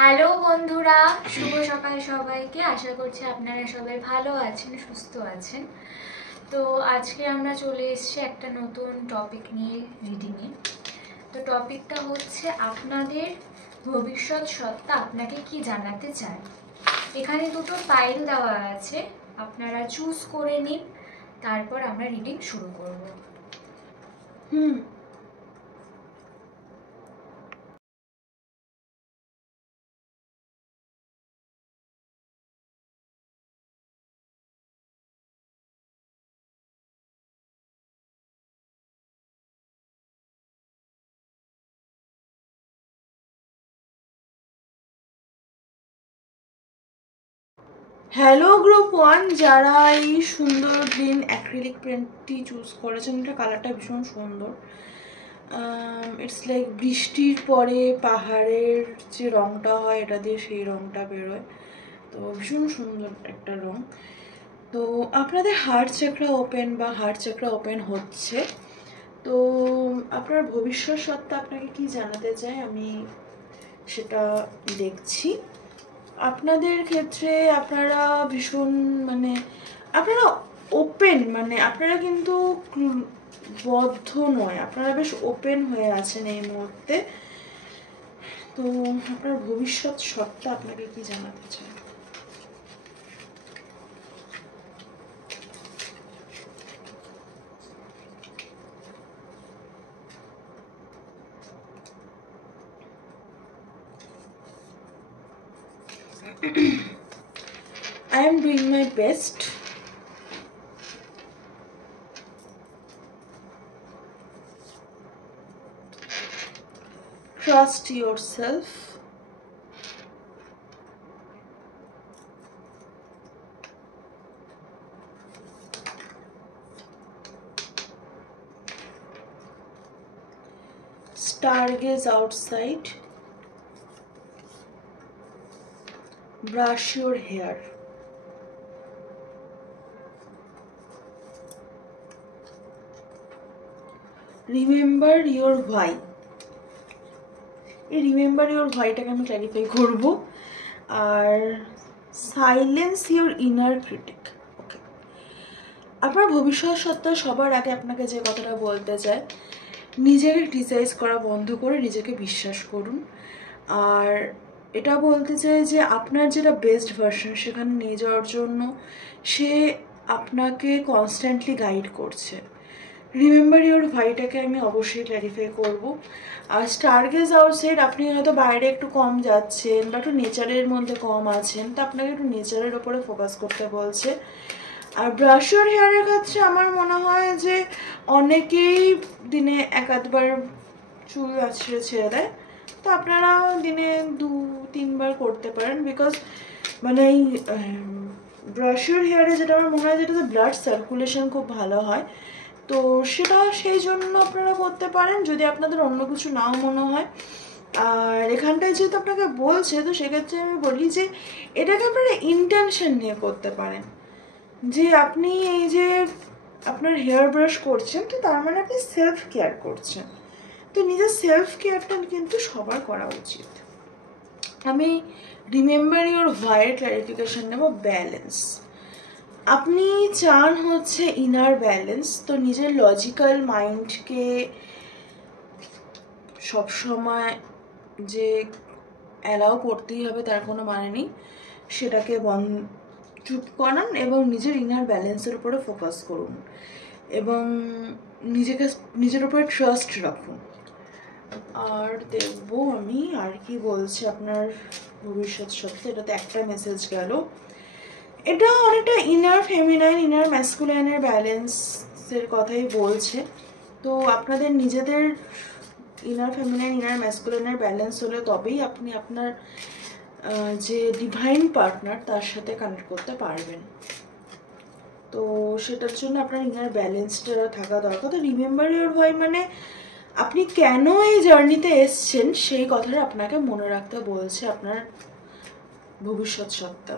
Hello বন্ধুরা, শুভ সকাল সবাইকে। আশা করছি আপনারা সবাই ভালো আছেন, সুস্থ আছেন। তো আজকে আমরা চলে এসেছি একটা নতুন টপিক নিয়ে, রিডিংয়ে। তো টপিকটা হচ্ছে আপনাদের ভবিষ্যৎ সত্তা আপনাকে কি জানাতে চায়। এখানে দুটো ফাইল দেওয়া আছে, আপনারা চুজ করে নিন, তারপর আমরা রিডিং শুরু করব। হ্যালো গ্রুপ 1, যারা এই সুন্দর গ্রিন অ্যাক্রিলিক প্রিন্টটি চুজ করেছেন, এটা কালারটা ভীষণ সুন্দর। ইটস লাইক বৃষ্টির পরে পাহাড়ের যে রঙটা হয়, এটা দিয়ে সেই রঙটা বেরোয়, তো ভীষণ সুন্দর একটা রঙ। তো আপনাদের হার্ট চাকরা ওপেন বা হার্ট চাকরা ওপেন হচ্ছে। তো আপনার ভবিষ্যৎ সত্তা আপনাকে কি জানাতে চায় আমি সেটা দেখছি। আপনাদের ক্ষেত্রে আপনারা ভীষণ আপনারা ওপেন, আপনারা কিন্তু বদ্ধ নয়, আপনারা বেশ ওপেন হয়ে আছেন এই মুহূর্তে। তো আপনার ভবিষ্যৎ সত্তা আপনাকে কি জানাতে চায়? I am doing my best. Trust yourself. Stargaze outside. Brush your hair. Remember your why. এই রিমেম্বার ইউর হোয়াইটাকে আমি ক্ল্যারিফাই করব। আর সাইলেন্স ইউর ইনার ক্রিটিক। ওকে, আপনার ভবিষ্যৎ সত্তা সবার আগে আপনাকে যে কথাটা বলতে চায়, নিজেকে ক্রিটিসাইজ করা বন্ধ করে নিজেকে বিশ্বাস করুন। আর এটা বলতে চাই যে আপনার যেটা বেস্ট ভার্সন সেখানে নিয়ে যাওয়ার জন্য সে আপনাকে কনস্ট্যান্টলি গাইড করছে। রিমেম্বার ইউর ভাইটাকে আমি অবশ্যই ক্ল্যারিফাই করব। আর স্টারগেজ আউটসাইড, আপনি হয়তো বাইরে একটু কম যাচ্ছেন বা একটু নেচারের মধ্যে কম আছেন, তো আপনাকে একটু নেচারের ওপরে ফোকাস করতে বলছে। আর ব্রাশ ইউর হেয়ারের ক্ষেত্রে আমার মনে হয় যে অনেকেই দিনে এক আধবার চুল আছড়ে ছেড়ে দেয়, তো আপনারা দিনে 2-3 বার করতে পারেন। বিকজ এই ব্রাশ ইউর হেয়ারে যেটা আমার মনে হয়, যেটাতে ব্লাড সার্কুলেশন খুব ভালো হয়, তো সেটা সেই জন্য আপনারা করতে পারেন, যদি আপনাদের অন্য কিছু নাও মনে হয়। আর এখানটায় যেহেতু আপনাকে বলছে, তো সেক্ষেত্রে আমি বলি যে এটাকে আপনারা ইন্টেনশন নিয়ে করতে পারেন, যে আপনি এই যে আপনার হেয়ার ব্রাশ করছেন, তো তার মানে আপনি সেলফ কেয়ার করছেন। তো নিজের সেলফ কেয়ারটা কিন্তু সবার করা উচিত। আমি রিমেম্বার ইউর হোয়াই ক্লারিফিকেশন নেব। ব্যালেন্স, আপনি চান হচ্ছে ইনার ব্যালেন্স। তো নিজের লজিক্যাল মাইন্ডকে সবসময় যে অ্যালাউ করতেই হবে তার কোনো মানে নেই, সেটাকে চুপ করান এবং নিজের ইনার ব্যালেন্সের উপরে ফোকাস করুন এবং নিজের উপরে ট্রাস্ট রাখুন। আর দেখবো আমি আর কি বলছে আপনার ভবিষ্যৎ সত্ত্বে। এটাতে একটা মেসেজ গেল, এটা অনেকটা ইনার ফেমিনাইন ইনার ম্যাসকুলাইনের ব্যালেন্সের কথাই বলছে। তো আপনাদের নিজেদের ইনার ফেমিনাইন ইনার ম্যাসকুলাইনের ব্যালেন্স হলে তবেই আপনি আপনার যে ডিভাইন পার্টনার তার সাথে কানেক্ট করতে পারবেন। তো সেটার জন্য আপনার ইনার ব্যালেন্সটা থাকা দরকার। তো রিমেম্বার ইউর হোয়াই মানে আপনি কেন এই জার্নিতে এসছেন সেই কথাটা আপনাকে মনে রাখতে বলছে আপনার ভবিষ্যৎ সত্তা।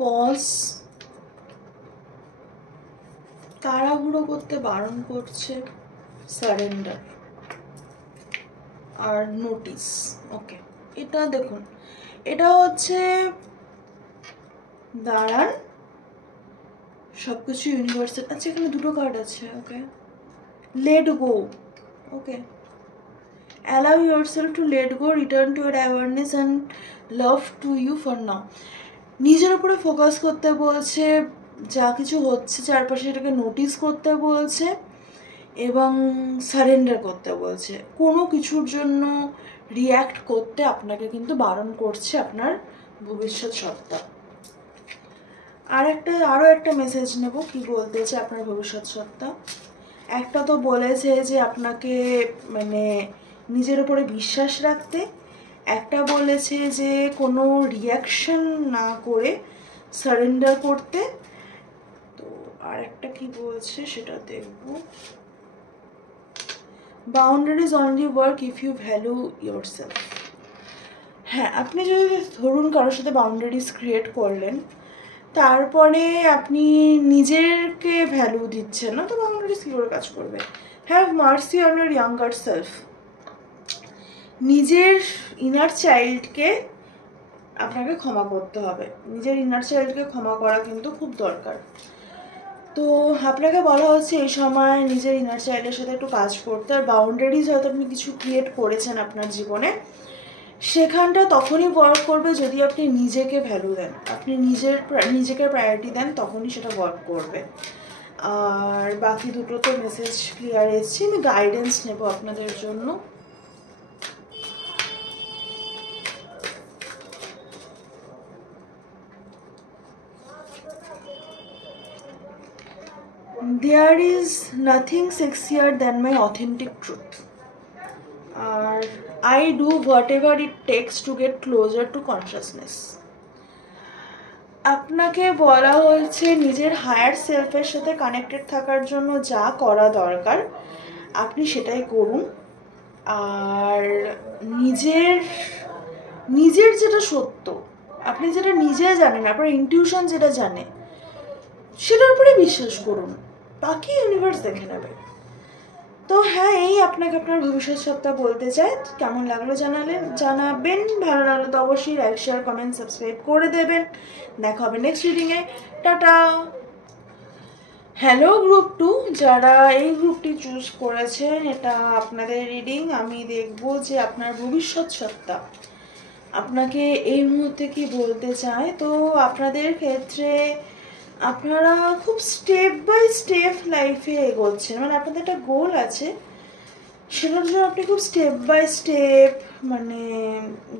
পজ, তাড়াহুড়ো করতে বারণ করছে, সারেন্ডার আর নোটিস। ওকে, এটা দেখুন, এটা হচ্ছে দাঁড়ান, সবকিছু ইউনিভার্সাল। আচ্ছা, এখানে দুটো কার্ড আছে। Okay, let go. Okay, allow yourself to let go, return to your awareness and love to you for now. নিজের উপরে ফোকাস করতে বলছে, যা কিছু হচ্ছে চারপাশে এটাকে নোটিস করতে বলছে এবং সারেন্ডার করতে বলছে। কোনো কিছুর জন্য রিয়্যাক্ট করতে আপনাকে কিন্তু বারণ করছে আপনার ভবিষ্যৎ সত্তা। আরও একটা মেসেজ নেব, কি বলতেছে আপনার ভবিষ্যৎ সত্তা। একটা তো বলেছে যে আপনাকে মানে নিজের উপরে বিশ্বাস রাখতে, একটা বলেছে যে কোনো রিয়াকশন না করে সারেন্ডার করতে। তো আর একটা কি বলছে সেটা দেখব। Boundaries only work if you value yourself. হ্যাঁ, আপনি যদি ধরুন কারোর সাথে বাউন্ডারিজ ক্রিয়েট করলেন, তারপরে আপনি নিজেরকে ভ্যালু দিচ্ছেন না, তো বাউন্ডারিজ কী করে কাজ করবে? Have mercy on your younger self. নিজের ইনার চাইল্ডকে আপনাকে ক্ষমা করতে হবে। নিজের ইনার চাইল্ডকে ক্ষমা করা কিন্তু খুব দরকার। তো আপনাকে বলা হচ্ছে এই সময় নিজের ইনার চাইল্ডের সাথে একটু কাজ করতে। আর বাউন্ডারিজ হয়তো আপনি কিছু ক্রিয়েট করেছেন আপনার জীবনে, সেখানটা তখনই ওয়ার্ক করবে যদি আপনি নিজেকে ভ্যালু দেন, আপনি নিজেকে প্রায়োরিটি দেন, তখনই সেটা ওয়ার্ক করবে। আর বাকি দুটো তো মেসেজ ক্লিয়ার এসছে। আমি গাইডেন্স নেব আপনাদের জন্য। There is nothing sexier than my authentic truth. I do whatever it takes to get closer to consciousness. আপনাকে বলা হয়েছে নিজের হায়ার সেলফের সাথে কানেক্টেড থাকার জন্য যা করা দরকার আপনি সেটাই করুন। আর নিজের যেটা সত্য, আপনি যেটা নিজে জানেন, আপনার ইনটিউশন যেটা জানে, সেটার উপরে বিশ্বাস করুন, বাকি ইউনিভার্স দেখে নেবে। তো হ্যাঁ, এই আপনাকে আপনার ভবিষ্যৎ সত্তা বলতে চাই। কেমন লাগলো জানাবেন। ভালো লাগলো তো অবশ্যই লাইক, শেয়ার, কমেন্ট, সাবস্ক্রাইব করে দেবেন। দেখা হবে নেক্সট রিডিংয়ে। টাটা। হ্যালো গ্রুপ 2, যারা এই গ্রুপটি চুজ করেছেন, এটা আপনাদের রিডিং। আমি দেখব যে আপনার ভবিষ্যৎ সত্তা আপনাকে এই মুহূর্তে কি বলতে চায়। তো আপনাদের ক্ষেত্রে আপনারা খুব স্টেপ বাই স্টেপ লাইফে এগোচ্ছেন, মানে আপনাদের একটা গোল আছে, সেটার জন্য আপনি খুব স্টেপ বাই স্টেপ, মানে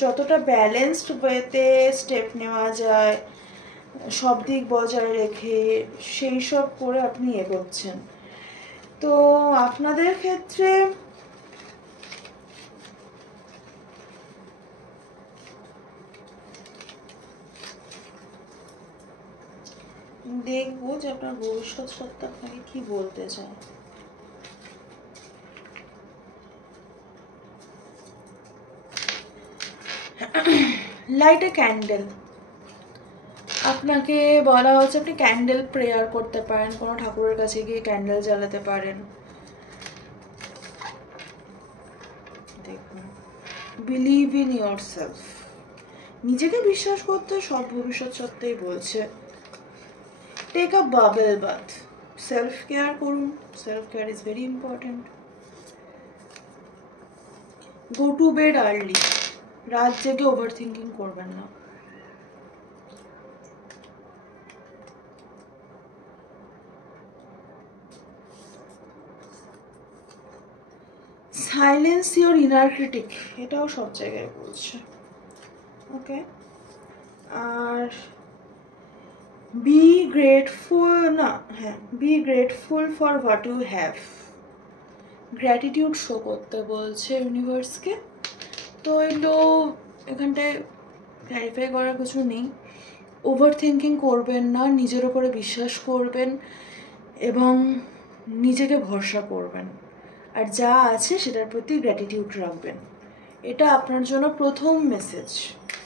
যতটা ব্যালেন্সড ওয়েতে স্টেপ নেওয়া যায়, সব দিক বজায় রেখে সেই সব করে আপনি এগোচ্ছেন। তো আপনাদের ক্ষেত্রে দেখবো যে আপনার ভবিষ্যৎ সত্তা আপনাকে কি বলতে চায়। লাইট এ ক্যান্ডেল। আপনাকে বলা হচ্ছে আপনি ক্যান্ডেল প্রেয়ার করতে পারেন, কোনো ঠাকুরের কাছে গিয়ে ক্যান্ডেল জ্বালাতে পারেন। দেখুন, বিলিভ ইন ইয়োর সেলফ। নিজেকে বিশ্বাস করতে সব ভবিষ্যৎ সত্ত্বেই বলছে। Take a bubble bath. Self care করুন, self care is very important. Go to bed early. রাত জেগে ওভার থিঙ্কিং করবেন না। সাইলেন্স ইওর ইনার ক্রিটিক, এটাও সব জায়গায় বলছে। ওকে, আর be grateful for what you have. Gratitude show করতে বলছে ইউনিভার্সকে। তো এগুলো এখানটায় ক্ল্যারিফাই করার কিছু নেই। ওভার থিঙ্কিং করবেন না, নিজের ওপরে বিশ্বাস করবেন এবং নিজেকে ভরসা করবেন, আর যা আছে সেটার প্রতি গ্র্যাটিটিউড রাখবেন। এটা আপনার জন্য প্রথম মেসেজ।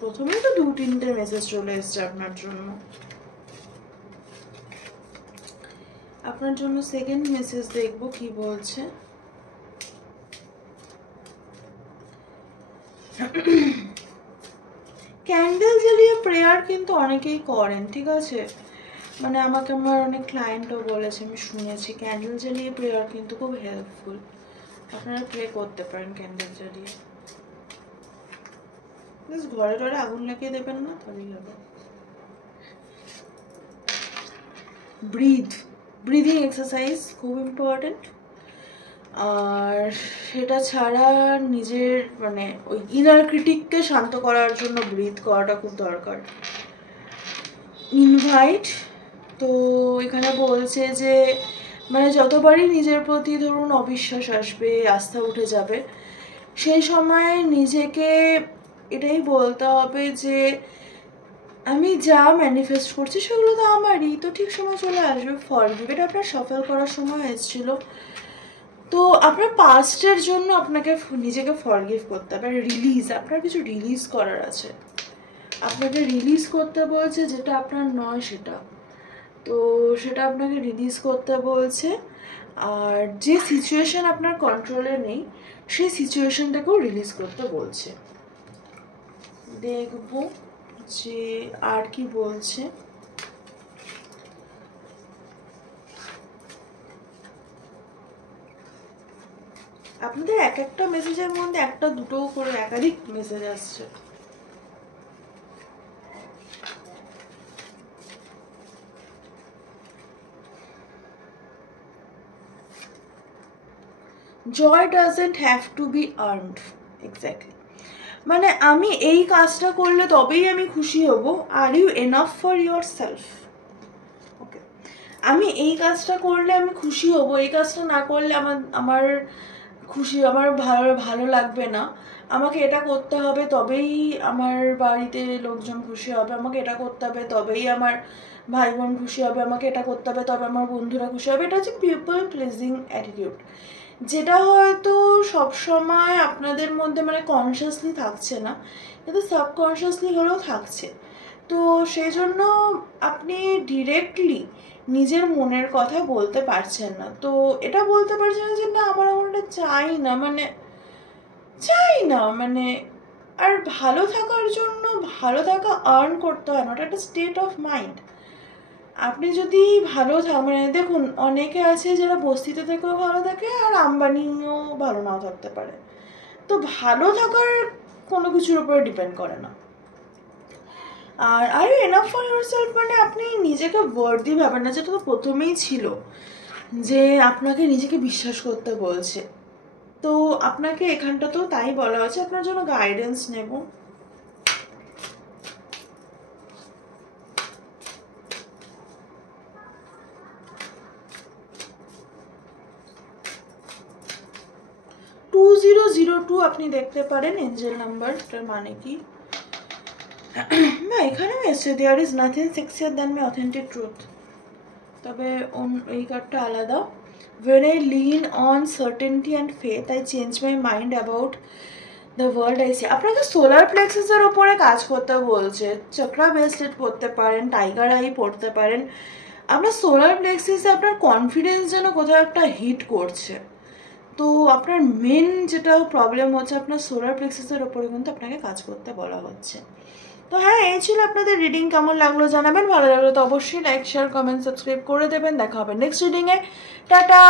প্রথমে তো 2-3টে মেসেজ চলে এসছে আপনার জন্য। আপনার জন্য সেকেন্ড মেসেজ দেখবো কি বলছে। ক্যান্ডেল জ্বালিয়ে প্রেয়ার কিন্তু অনেকেই করেন, ঠিক আছে? মানে আমাকে আমার অনেক ক্লায়েন্টও বলেছে, আমি শুনেছি ক্যান্ডেল জ্বালিয়ে প্রেয়ার কিন্তু খুব হেল্পফুল। আপনারা প্রে করতে পারেন ক্যান্ডেল জ্বালিয়ে। ঘরে টরে আগুন লাগিয়ে দেবেন না, তাহলেই হবে। ব্রিদিং এক্সারসাইজ খুব ইম্পর্টেন্ট। আর সেটা ছাড়া নিজের মানে ওই ইনার ক্রিটিককে শান্ত করার জন্য ব্রিথ করাটা খুব দরকার। ইনভাইট, তো এখানে বলছে যে মানে যতবারই নিজের প্রতি ধরুন অবিশ্বাস আসবে, আস্থা উঠে যাবে, সেই সময় নিজেকে এটাই বলতে হবে যে আমি যা ম্যানিফেস্ট করছি সেগুলো তো আমারই, তো ঠিক সময় চলে আসবে। ফরগিভ, এটা আপনার সফল করার সময় এসেছিল। তো আপনার পাস্টের জন্য আপনাকে নিজেকে ফরগিভ করতে হবে। রিলিজ, আপনার কিছু রিলিজ করার আছে, আপনাকে রিলিজ করতে বলছে যেটা আপনার নয় সেটা, তো সেটা আপনাকে রিলিজ করতে বলছে। আর যে সিচুয়েশন আপনার কন্ট্রোলে নেই সেই সিচুয়েশনটাকেও রিলিজ করতে বলছে। দেখবো যে আর কি বলছে। আপনাদের এক একটা মেসেজের মধ্যে একটা দুটো করে একাধিক মেসেজ আসছে। Joy doesn't have to be earned. Exactly, মানে আমি এই কাজটা করলে তবেই আমি খুশি হব। Are you enough for your self? Okay, আমি এই কাজটা করলে আমি খুশি হব, এই কাজটা না করলে আমার ভালো লাগবে না, আমাকে এটা করতে হবে তবেই আমার বাড়িতে লোকজন খুশি হবে, আমাকে এটা করতে হবে তবেই আমার ভাই বোন খুশি হবে, আমাকে এটা করতে হবে তবে আমার বন্ধুরা খুশি হবে। এটা হচ্ছে পিপল প্লিজিং অ্যাটিটিউড, যেটা হয়তো সবসময় আপনাদের মধ্যে মানে কনসিয়াসলি থাকছে না, কিন্তু সাবকনসিয়াসলি হলেও থাকছে। তো সেই জন্য আপনি ডিরেক্টলি নিজের মনের কথা বলতে পারছেন না। তো এটা বলতে পারছেন না যে না আমার এমনটা চাই না, মানে আর ভালো থাকার জন্য ভালো থাকা আর্ন করতে হয় না, ওটা একটা স্টেট অফ মাইন্ড। আপনি যদি ভালো মানে দেখুন অনেকে আছে যারা বস্তিতে থেকেও ভালো থাকে আর আম্বানিও ভালো নাও থাকতে পারে। তো ভালো থাকার কোনো কিছুর উপরে ডিপেন্ড করে না। আর are you enough for yourself মানে আপনি নিজেকে ওয়ার্দি ভাবেন না, যেটা তো প্রথমেই ছিল যে আপনাকে নিজেকে বিশ্বাস করতে বলছে। তো আপনাকে এখানটা তো তাই বলা হচ্ছে, আপনার জন্য গাইডেন্স নেব। আপনি দেখতে পারেন এঞ্জেল নাম্বারটার মানে কি না, এখানেও এসছে there is nothing sexier than my authentic truth, তবে এই কার্ডটা আলাদা। When I lean on certainty and faith, I change my mind about the world I see. আপনাকে সোলার প্লেক্সাসের ওপরে কাজ করতে বলছে, চক্রা বেস্টেড পড়তে পারেন, টাইগার আই পড়তে পারেন। আপনার সোলার প্লেক্সাসে আপনার কনফিডেন্স যেন কোথাও একটা হিট করছে। তো আপনার মেন যেটা প্রবলেম হচ্ছে আপনার সোলার প্লেক্সাসের ওপরে কিন্তু আপনাকে কাজ করতে বলা হচ্ছে। তো হ্যাঁ, এই ছিল আপনাদের রিডিং। কেমন লাগলো জানাবেন, ভালো লাগলো তো অবশ্যই লাইক শেয়ার কমেন্ট সাবস্ক্রাইব করে দেবেন। দেখা হবে নেক্সট রিডিংয়ে। টাটা।